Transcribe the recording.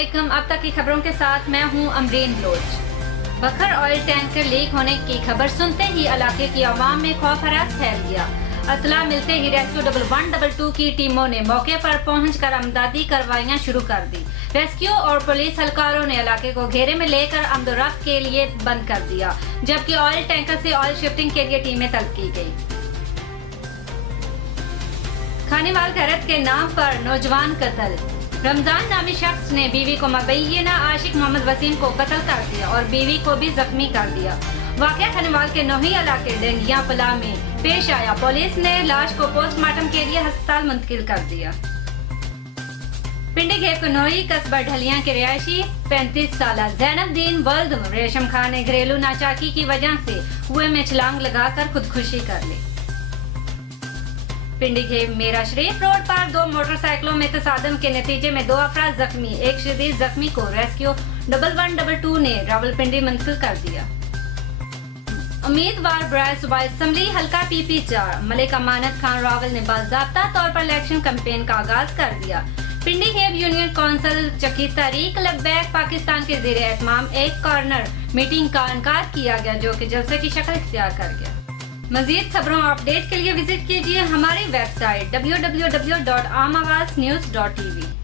अस्सलामुअलैकुम। अब तक की खबरों के साथ मैं हूं अमरीन बलोच। बखर ऑयल टैंकर लीक होने की खबर सुनते ही इलाके की आवाम में खौफ हरास फैल गया। इत्तला मिलते ही रेस्क्यू 112 की टीमों ने मौके पर पहुंचकर अमदादी कार्रवाइयां शुरू कर दी। रेस्क्यू और पुलिस एहलकारों ने इलाके को घेरे में लेकर आमदोरफ्त के लिए बंद कर दिया, जबकि ऑयल टैंकर से ऑयल शिफ्टिंग के लिए टीमें तलब की गई। खानेवाल गैरत के नाम पर नौजवान कत्ल। रमजान नामी शख्स ने बीवी को मुबैना आशिक मोहम्मद वसीम को कत्ल कर दिया और बीवी को भी जख्मी कर दिया। वाक़या खानेवाल के नोही इलाके डेंगिया पला में पेश आया। पुलिस ने लाश को पोस्टमार्टम के लिए अस्पताल मुंतकिल कर दिया। पिंडी घेप नोही कस्बा ढलिया के रिहायशी 35 साल जैनबदीन वल्द रेशम खान ने घरेलू नाचाकी की वजह से कुएं में छलांग लगाकर खुदकुशी कर ली। पिंडी घेप मेरा शरीफ रोड पर 2 मोटरसाइकिलों में तसादम के नतीजे में 2 अफराद जख्मी। एक शदीद जख्मी को रेस्क्यू 112 ने रावलपिंडी मुंतकिल कर दिया। उम्मीदवार बराए सूबा असम्बली हल्का PP4 मलिक अमानत खान रावल ने बाज़ाब्ता तौर पर इलेक्शन कैंपेन का आगाज कर दिया। पिंडी घेप यूनियन काउंसिल चकी तहरीक लब्बैक पाकिस्तान के ज़ेरे एहतमाम एक कॉर्नर मीटिंग का इनकार किया गया, जो कि जलसे की शक्ल इख्तियार कर गया। मज़ीद खबरों अपडेट के लिए विजिट कीजिए हमारी वेबसाइट www.amawaznews.tv।